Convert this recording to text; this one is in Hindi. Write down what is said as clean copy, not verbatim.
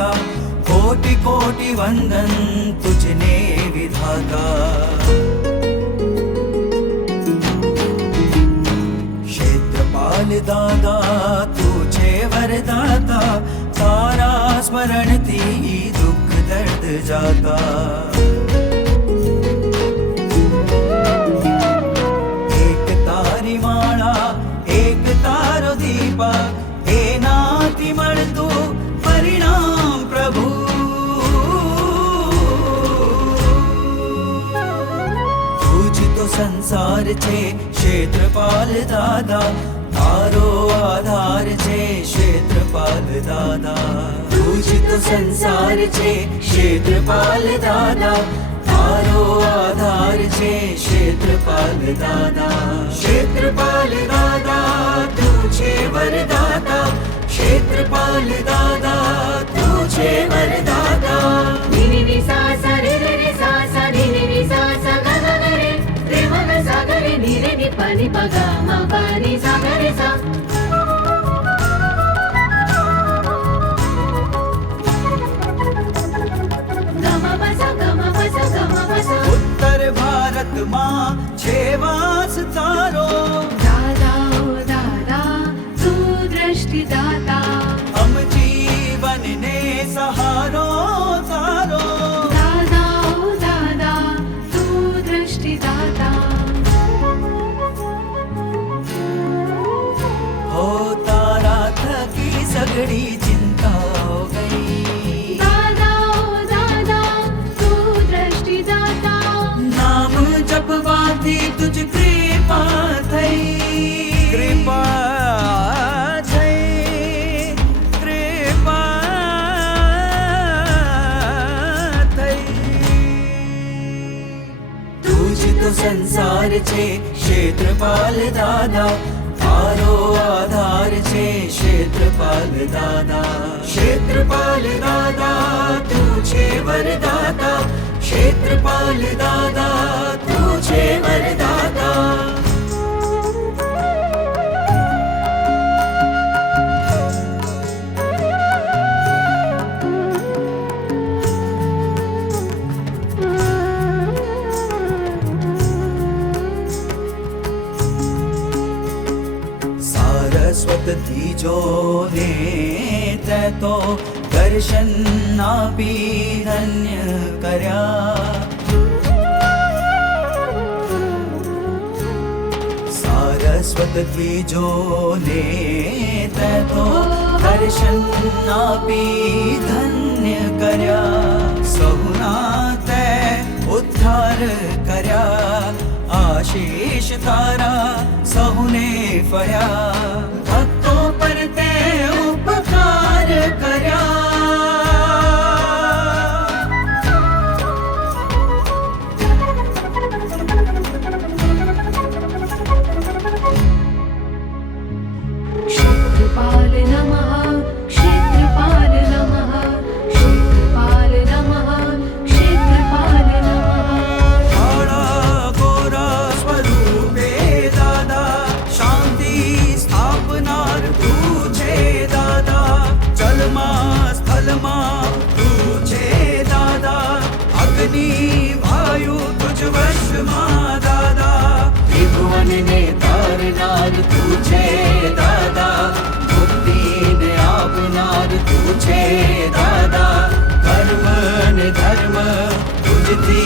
दाता, कोटि कोटि वंदन तुझने विधाता। क्षेत्रपाल दादा तुझे वरदाता, तारा स्मरण थी दुख दर्द जाता। एक तारी माळा एक तारो दीपा, एनाथी मळतु परिणाम प्रभु। तुझ तो संसार छे क्षेत्रपाल दादा, तारो आधार छे क्षेत्रपाल दादा। तुझ तो संसार छे क्षेत्रपाल दादा, तारो आधार छे क्षेत्रपाल दादा। क्षेत्रपाल दादा तुझे वरदाता, क्षेत्रपाल दादा तुझे वरदाता। नि नि नि सा सा रे रे रे सा सा नि नि नि सा सा ग ग ग रे रे म ग सा ग रे नि रे नि प नि प ग म प नि सा ग रे सा। ग म प सा ग म प सा ग म प सा। उत्तर भारत मां छे वास तारो, दादा ओ दादा तू दृष्टि दाता। हम जीवन ने सहारो तारो। दादा ओ दादा तू दृष्टि दाता। हो तारा थकी सगड़ी चिंता हो गई, दादा ओ दादा तू दृष्टि दाता। नाम जपवाथी तुझ कृपा थई। कृपा थई, कृपा थई। तुझ तो संसार छे क्षेत्रपाल दादा, तारो आधार छे क्षेत्रपाल दादा। क्षेत्रपाल दादा तुझे वरदाता, क्षेत्रपाल दादा तुझे वरदाता। सारस्वत तीजो ने ते तो दर्शन आपी धन्य कर्या। सारस्वत तीजो ने ते तो दर्शन आपी धन्य कर्या। सहुना ते उद्धार कर्या, आशीष तारा सहुने फळ्या। भक्तो पर ते उपकार कर्या। क्षेत्रपाल नमः, क्षेत्रपाल नमः, क्षेत्रपाल नमः, क्षेत्रपाल नमः। काळा गोरा स्वरूपे दादा, शांती स्थापनार तुझे दादा। जलमा स्थलमा तुझे दादा, अग्नि वायु तुझ वशमा दादा। त्रिभुवन ने तारनार तुझे दादा, मुक्ति ने आपनार तुझे दादा। कर्म ने धर्म तुझती